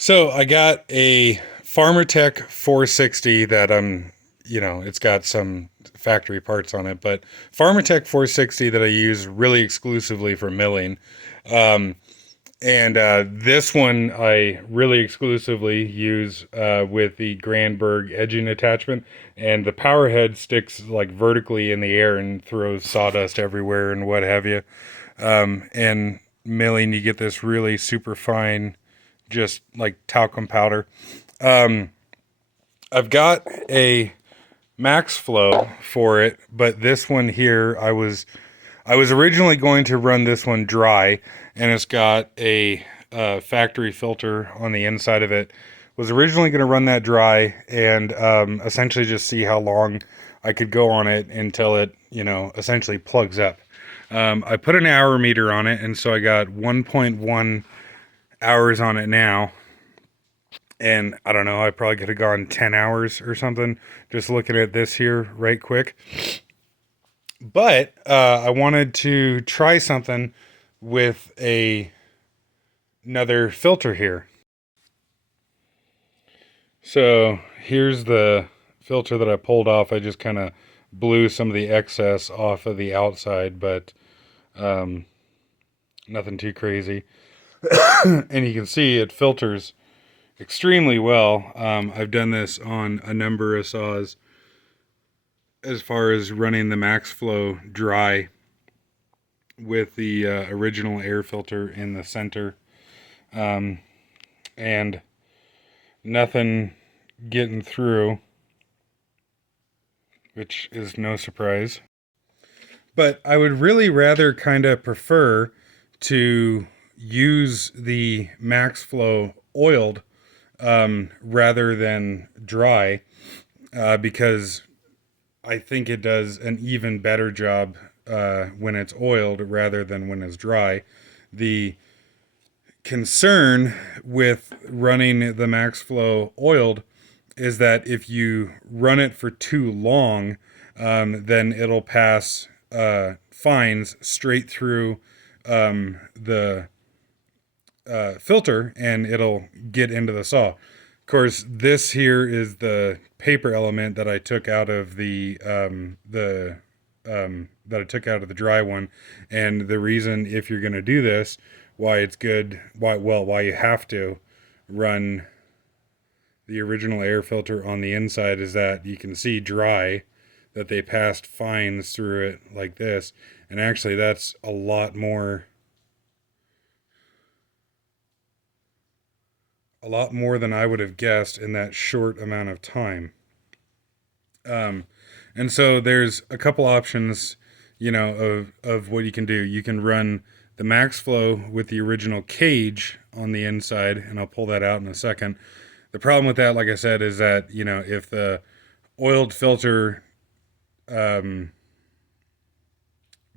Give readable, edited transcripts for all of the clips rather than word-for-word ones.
So I got a Pharmatech 460 that it's got some factory parts on it, but Pharmatech 460 that I use really exclusively for milling. Um, and this one I really exclusively use with the Grandberg edging attachment, and the power head sticks like vertically in the air and throws sawdust everywhere and what have you. And milling, you get this really super fine, just like talcum powder. Um, I've got a max flow for it, but this one here, I was originally going to run this one dry, and it's got a factory filter on the inside of it. Was originally going to run that dry and essentially just see how long I could go on it until it, essentially plugs up. I put an hour meter on it, and so I got 1.1 hours on it now. And I don't know, I probably could have gone 10 hours or something just looking at this here right quick. But I wanted to try something with another filter here. So here's the filter that I pulled off. I just kind of blew some of the excess off of the outside, but um, nothing too crazy. And you can see it filters extremely well. I've done this on a number of saws as far as running the max flow dry with the original air filter in the center, um, and nothing getting through, which is no surprise. But I would really rather kind of prefer to use the max flow oiled rather than dry, because I think it does an even better job when it's oiled rather than when it's dry. The concern with running the max flow oiled is that if you run it for too long, then it'll pass fines straight through the filter, and it'll get into the saw. Of course, this here is the paper element that I took out of that I took out of the dry one, and the reason, if you're going to do this, why it's good, why you have to run the original air filter on the inside is that you can see dry that they passed fines through it like this, and actually that's a lot more than I would have guessed in that short amount of time. Um, and so there's a couple options, of what you can do. You can run the max flow with the original cage on the inside, and I'll pull that out in a second. The problem with that, like I said, is that, if the oiled filter um,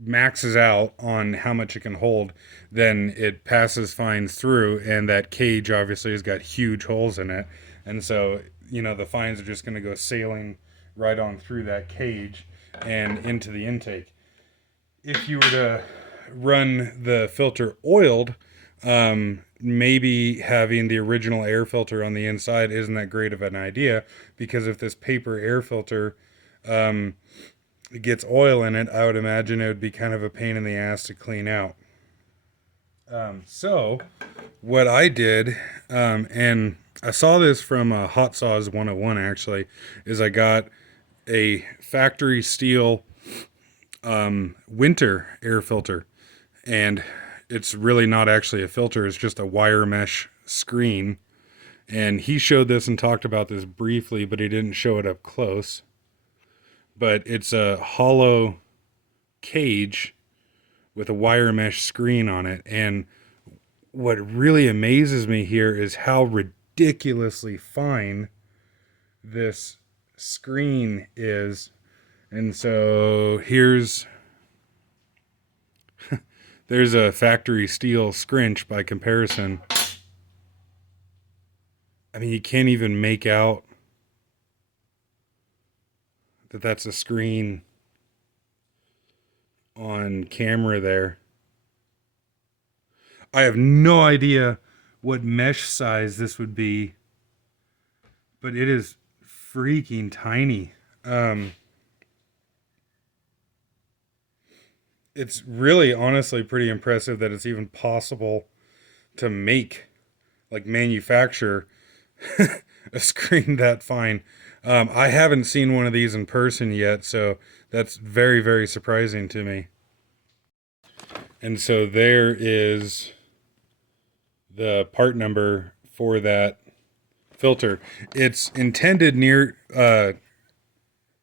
maxes out on how much it can hold, then it passes fines through, and that cage obviously has got huge holes in it, and so the fines are just going to go sailing right on through that cage and into the intake. If you were to run the filter oiled, maybe having the original air filter on the inside isn't that great of an idea, because if this paper air filter um, gets oil in it, I would imagine it would be kind of a pain in the ass to clean out. So what I did, and I saw this from Hot Saws 101 actually, is I got a factory Stihl winter air filter, and it's really not actually a filter, it's just a wire mesh screen. And he showed this and talked about this briefly, but he didn't show it up close. But it's a hollow cage with a wire mesh screen on it. And what really amazes me here is how ridiculously fine this screen is. And so there's a factory Stihl scrinch by comparison. I mean, you can't even make out that that's a screen on camera there. I have no idea what mesh size this would be, but it is freaking tiny. Um, it's really honestly pretty impressive that it's even possible to make, like manufacture, a screen that fine. I haven't seen one of these in person yet, so that's very, very surprising to me. And so there is the part number for that filter. It's intended near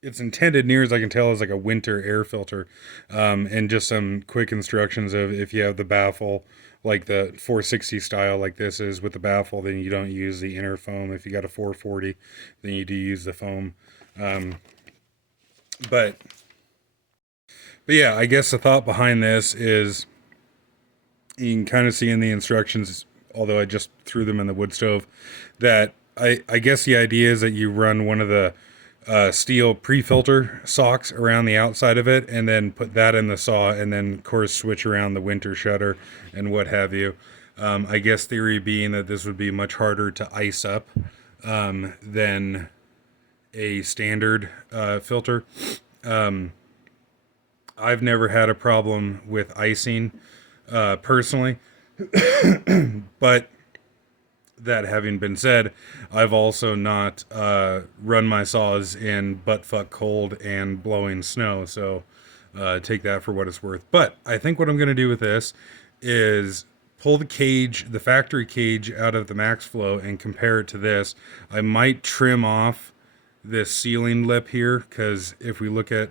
it's intended near as I can tell as like a winter air filter, and just some quick instructions of if you have the baffle like the 460 style like this is with the baffle, then you don't use the inner foam. If you got a 440, then you do use the foam. Um, but but yeah, I guess the thought behind this is you can kind of see in the instructions, although I just threw them in the wood stove, that I guess the idea is that you run one of the Stihl pre-filter socks around the outside of it, and then put that in the saw, and then of course switch around the winter shutter and what have you. I guess theory being that this would be much harder to ice up than a standard filter. Um, I've never had a problem with icing personally, but that having been said, I've also not run my saws in buttfuck cold and blowing snow, so take that for what it's worth. But I think what I'm going to do with this is pull the cage, the factory cage, out of the Max Flow and compare it to this. I might trim off this sealing lip here, because if we look at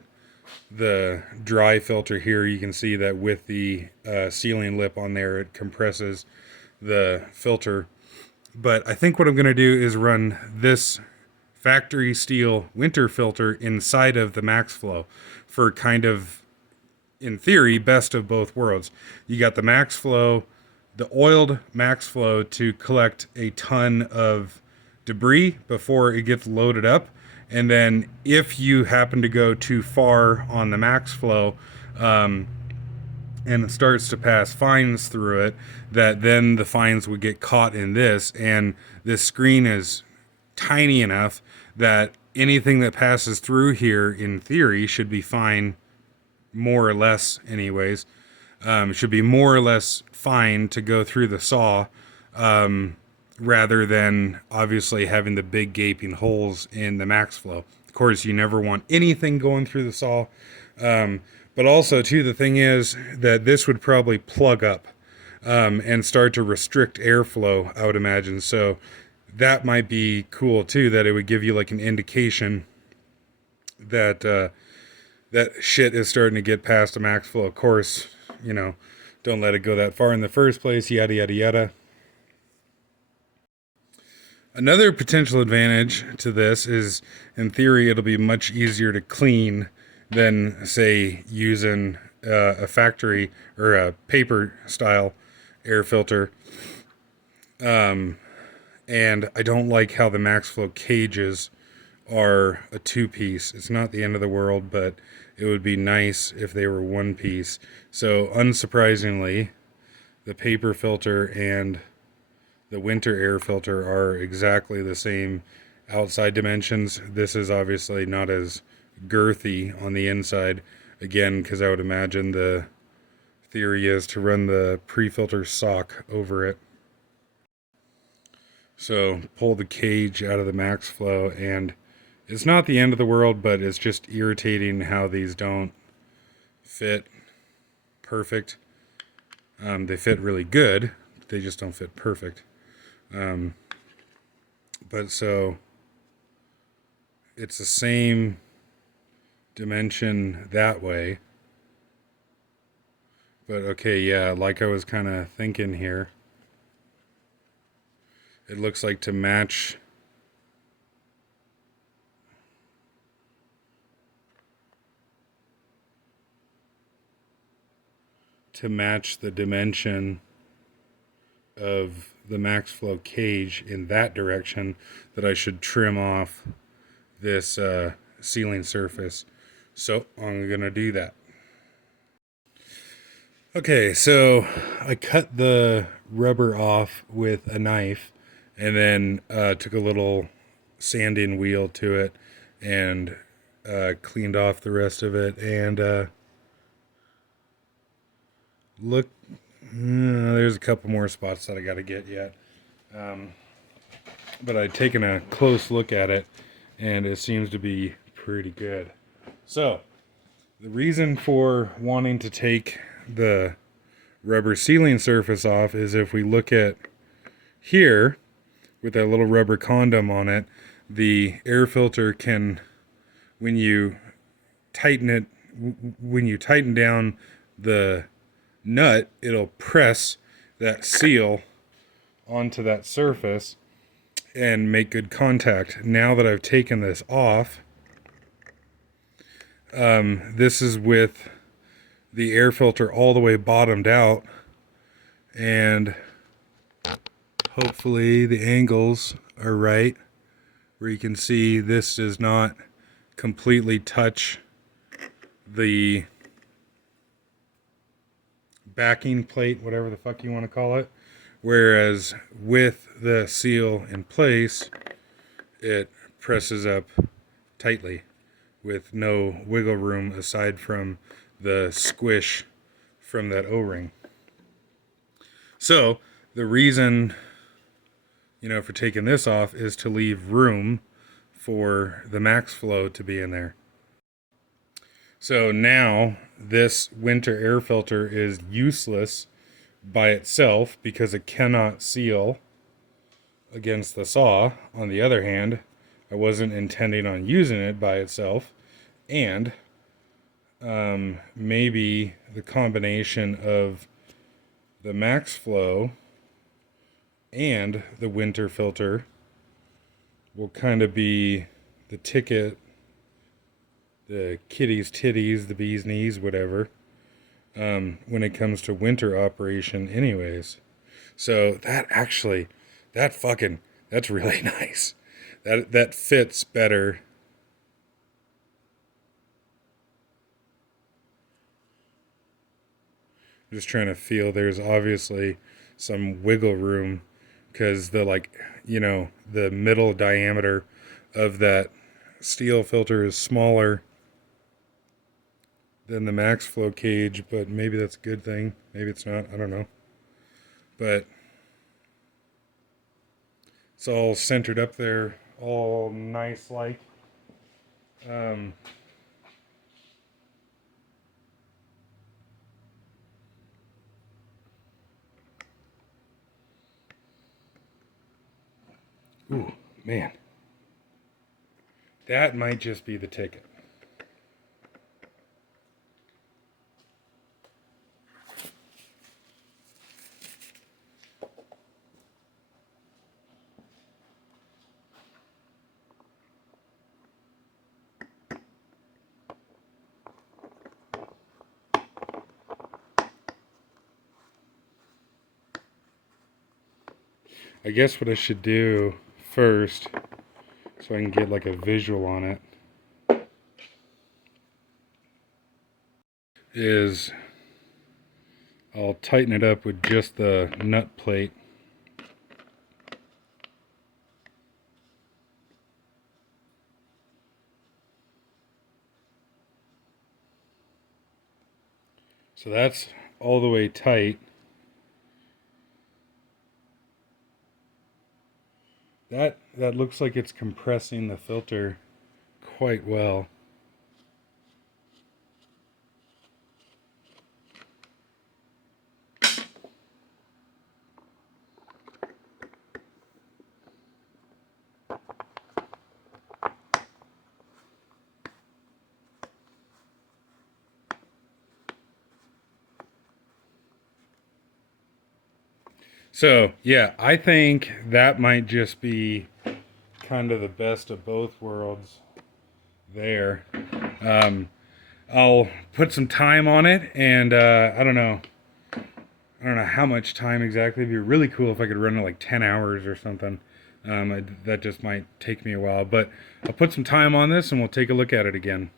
the dry filter here, you can see that with the sealing lip on there, it compresses the filter. But I think what I'm going to do is run this factory Stihl winter filter inside of the Max Flow for kind of, in theory, best of both worlds. You got the Max Flow, the oiled Max Flow to collect a ton of debris before it gets loaded up. And then if you happen to go too far on the Max Flow, and it starts to pass fines through it, that then the fines would get caught in this. And this screen is tiny enough that anything that passes through here, in theory, should be fine, more or less, anyways. Should be more or less fine to go through the saw, rather than obviously having the big gaping holes in the Max Flow. Of course, you never want anything going through the saw. But also, too, the thing is that this would probably plug up and start to restrict airflow, I would imagine. So that might be cool, too, that it would give you like an indication that that shit is starting to get past the Max Flow. Of course, don't let it go that far in the first place, yada, yada, yada. Another potential advantage to this is, in theory, it'll be much easier to clean than, say, using a factory or a paper style air filter. And I don't like how the Max Flow cages are a two-piece. It's not the end of the world, but it would be nice if they were one piece. So, unsurprisingly, the paper filter and the winter air filter are exactly the same outside dimensions. This is obviously not as girthy on the inside, again, because I would imagine the theory is to run the pre-filter sock over it. So pull the cage out of the Max Flow, and it's not the end of the world, but it's just irritating how these don't fit perfect. They fit really good, but they just don't fit perfect. But so it's the same dimension that way. But okay, yeah, like I was kind of thinking here. It looks like to match the dimension of the Max Flow cage in that direction, that I should trim off this sealing surface. So I'm gonna do that. Okay, so I cut the rubber off with a knife and then took a little sanding wheel to it and cleaned off the rest of it. And look, there's a couple more spots that I got to get yet. But I'd taken a close look at it and it seems to be pretty good. So, the reason for wanting to take the rubber sealing surface off is if we look at here with that little rubber condom on it, the air filter can, when you tighten it, when you tighten down the nut, it'll press that seal onto that surface and make good contact. Now that I've taken this off, this is with the air filter all the way bottomed out, and hopefully the angles are right where you can see this does not completely touch the backing plate, whatever the fuck you want to call it, whereas with the seal in place it presses up tightly with no wiggle room aside from the squish from that O-ring. So the reason, for taking this off is to leave room for the max flow to be in there. So now this winter air filter is useless by itself because it cannot seal against the saw. On the other hand, I wasn't intending on using it by itself, and maybe the combination of the max flow and the winter filter will kind of be the ticket, the kitty's titties, the bee's knees, whatever, when it comes to winter operation anyways. So that's really nice. That fits better. I'm just trying to feel, there's obviously some wiggle room because the middle diameter of that Stihl filter is smaller than the max flow cage, but maybe that's a good thing. Maybe it's not. I don't know. But it's all centered up there, all nice like. Um, ooh, man. That might just be the ticket. I guess what I should do first, so I can get like a visual on it, is I'll tighten it up with just the nut plate. So that's all the way tight. That looks like it's compressing the filter quite well. So, yeah, I think that might just be kind of the best of both worlds there. I'll put some time on it, and I don't know. I don't know how much time exactly. It'd be really cool if I could run it like 10 hours or something. That just might take me a while, but I'll put some time on this and we'll take a look at it again.